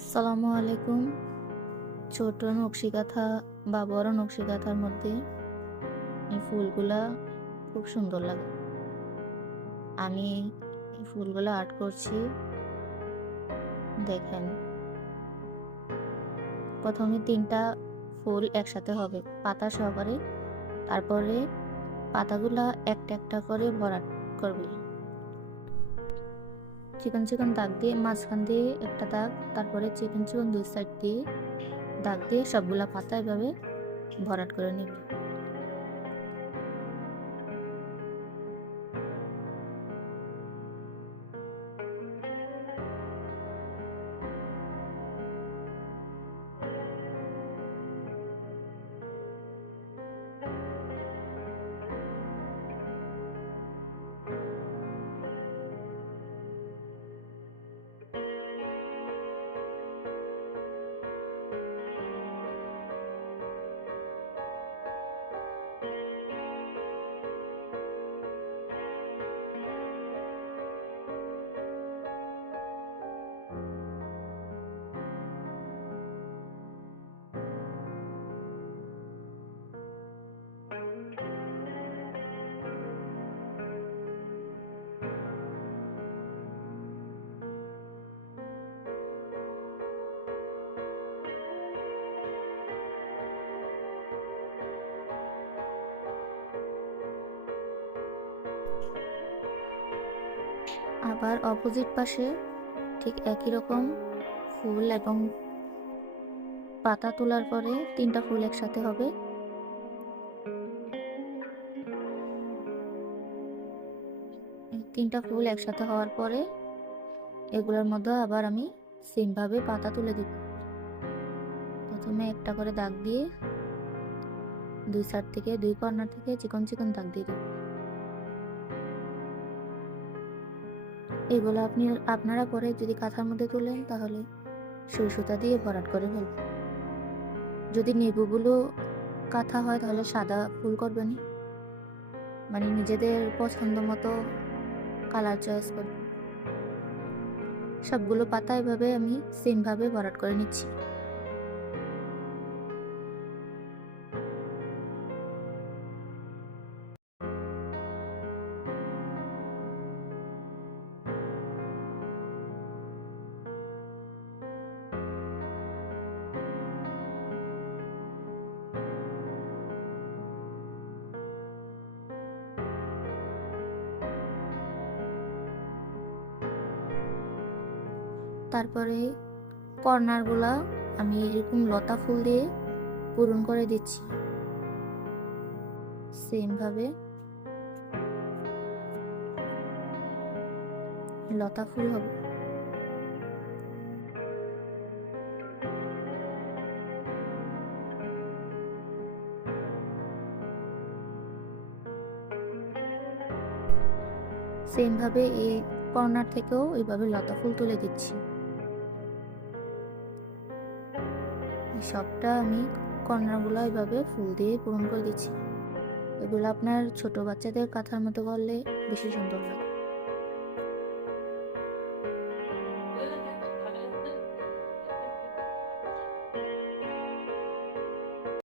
আসসালামু আলাইকুম। ছোট নকশি কাঁথা বা বড় নকশি কাঁথার মধ্যে এই ফুলগুলা খুব সুন্দর লাগে। আমি এই ফুলগুলা আর্ট করছি। দেখেন, প্রথমে ৩টা ফুল একসাথে হবে পাতা সহকারে। তারপরে পাতাগুলা একটা একটা করে ভরাট করবে। চিকন চিকন দাগ দিয়ে মাঝখান দিয়ে একটা দাগ, তারপরে চিকন চিকন দুই সাইড দিয়ে দাগ দিয়ে সবগুলা পাতা এভাবে ভরাট করে নিবে। আবার অপোজিট পাশে ঠিক একই রকম ফুল এবং পাতা তোলার পরে ৩টা ফুল একসাথে হবে। এই ৩টা ফুল একসাথে হওয়ার পরে এগুলোর মধ্যে আবার আমি সেম ভাবে পাতা তুলে দিব। প্রথমে একটা করে দাগ দিয়ে দুই সাইড থেকে, দুই কর্নার থেকে চিকন চিকন দাগ দিয়ে দিব। এগুলো আপনারা করে যদি কাঁথার মধ্যে তুলেন তাহলে সুই সুতা দিয়ে ভরাট করে ফেলবেন। যদি নেবুগুলো কাঁথা হয় তাহলে সাদা ফুল করবেন, মানে নিজেদের পছন্দ মতো কালার চয়েস করবেন। সবগুলো পাতা এভাবে আমি সেম ভাবে ভরাট করে নিচ্ছি। তারপরে কর্নারগুলা আমি এরকম লতা ফুল দিয়ে পূরণ করে দিচ্ছি। সেম ভাবে লতা ফুল হবে। সেম ভাবে এই কর্নার থেকেও এইভাবে লতা ফুল তুলে দিচ্ছি। সবটা আমি কর্নারগুলো এইভাবে ফুল দিয়ে পূরণ করে দিচ্ছি। এগুলো আপনার ছোট বাচ্চাদের কাঁথার মতো করলে বেশি সুন্দর লাগে।